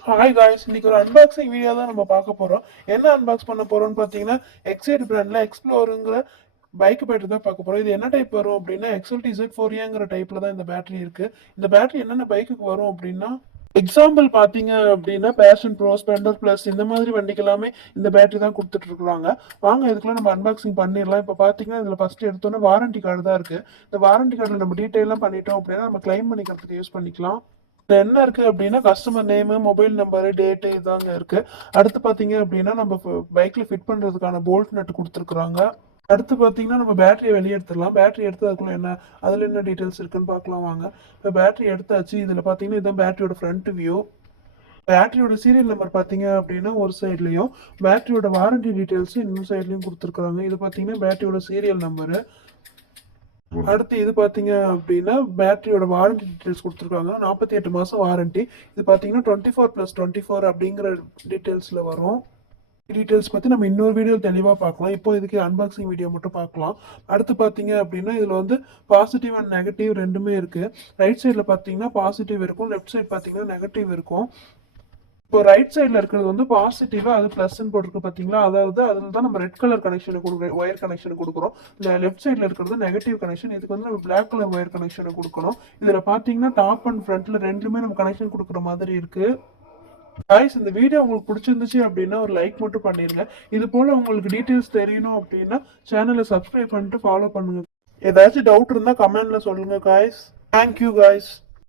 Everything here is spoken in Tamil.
ஹாய் காய்ஸ், இன்னைக்கு ஒரு அன்பாக்சிங் வீடியோ தான் நம்ம பார்க்க போறோம். என்ன அன்பாக்ஸ் பண்ண போறோம்னு பார்த்தீங்கன்னா, எக்ஸைட் பிராண்ட்ல எக்ஸ்ப்ளோருங்கிற பைக் பேட்டரி தான் பார்க்க போறோம். இது என்ன டைப் வரும் அப்படின்னா, XLT Z4Aங்கிற டைப்ல தான் இந்த பேட்டரி இருக்கு. இந்த பேட்டரி என்னென்ன பைக்குக்கு வரும் அப்படின்னா, எக்ஸாம்பிள் பார்த்தீங்க அப்படின்னா பேஷன் ப்ரோ, ஸ்பெண்டர் பிளஸ் இந்த மாதிரி வண்டிக்கு எல்லாமே இந்த பேட்டரி தான் கொடுத்துட்டு இருக்காங்க. வாங்க இதுக்குள்ள நம்ம அன்பாக்சிங் பண்ணிடலாம். இப்போ பார்த்தீங்கன்னா இதில் ஃபர்ஸ்ட் எடுத்தோன்னே வாரண்டி கார்டு தான் இருக்கு. இந்த வாரண்டி கார்டில் நம்ம டீட்டெயிலாம் பண்ணிட்டோம் அப்படின்னா நம்ம கிளைம் பண்ணிக்கிறதுக்கு யூஸ் பண்ணிக்கலாம். என்ன இருக்கு அப்படின்னா customer name, mobile number, date இதாங்க இருக்கு. அடுத்து பார்த்தீங்க அப்படின்னா நம்ம பைக்ல ஃபிட் பண்றதுக்கான போல்ட் நட் கொடுத்துருக்குறாங்க. அடுத்து பார்த்தீங்கன்னா நம்ம பேட்டரியை வெளியே எடுத்துடலாம். பேட்டரி எடுத்து அதுக்குள்ள அதில் என்ன டீட்டெயில்ஸ் இருக்குன்னு பார்க்கலாம் வாங்க. இப்போ பேட்டரி எடுத்தாச்சு. இதில் பார்த்தீங்கன்னா இதுதான் பேட்டரியோட ஃப்ரண்ட் வியூ. பேட்டரியோட சீரியல் நம்பர் பார்த்தீங்க அப்படின்னா ஒரு சைட்லையும், பேட்டரியோட வாரண்டி டீட்டெயில்ஸ் இன்னொரு சைட்லையும் கொடுத்துருக்குறாங்க. இது பார்த்தீங்கன்னா பேட்டரியோட சீரியல் நம்பரு. அடுத்து இது பார்த்தீங்க அப்படின்னா பேட்டரியோட வாரண்டி டீட்டெயில்ஸ் கொடுத்துருக்காங்க. 48 மாதம் வாரண்டி. இது பார்த்தீங்கன்னா 24+24 அப்படிங்கிற டீட்டெயில்ஸில் வரும். டீட்டெயில்ஸ் பற்றி நம்ம இன்னொரு வீடியோ தெளிவாக பார்க்கலாம். இப்போ இதுக்கு அன்பாக்சிங் வீடியோ மட்டும் பார்க்கலாம். அடுத்து பார்த்தீங்க அப்படின்னா இதில் வந்து பாசிட்டிவ் அண்ட் நெகட்டிவ் ரெண்டுமே இருக்குது. ரைட் சைடில் பார்த்தீங்கன்னா பாசிட்டிவ் இருக்கும், லெஃப்ட் சைட் பார்த்தீங்கன்னா நெகட்டிவ் இருக்கும். இப்போ ரைட் சைடில் இருக்கிறது வந்து பாசிட்டிவாக அது ப்ளஸ்ன்னு போட்டிருக்கு பார்த்தீங்களா, அதாவது அதில் தான் நம்ம ரெட் கலர் கனெக்ஷனை கொடுக்குறோம், ஒயர் கனெக்ஷனை கொடுக்குறோம். இந்த லெஃப்ட் சைடில் இருக்கிறது நெகட்டிவ் கனெக்ஷன். இதுக்கு வந்து நம்ம பிளாக் கலர் ஒயர் கனெக்ஷனை கொடுக்கணும். இதில் பார்த்தீங்கன்னா டாப் அண்ட் ஃப்ரண்ட்ல ரெண்டுமே நம்ம கனெக்ஷன் கொடுக்குற மாதிரி இருக்கு. காய்ஸ், இந்த வீடியோ உங்களுக்கு பிடிச்சிருந்துச்சு அப்படின்னா ஒரு லைக் மட்டும் பண்ணிடுங்க. இது போல் உங்களுக்கு டீட்டெயில்ஸ் தெரியணும் அப்படின்னா சேனலை சப்ஸ்கிரைப் பண்ணிட்டு ஃபாலோ பண்ணுங்க. ஏதாச்சும் டவுட் இருந்தால் கமெண்ட்ல சொல்லுங்க காய்ஸ். Thank you guys.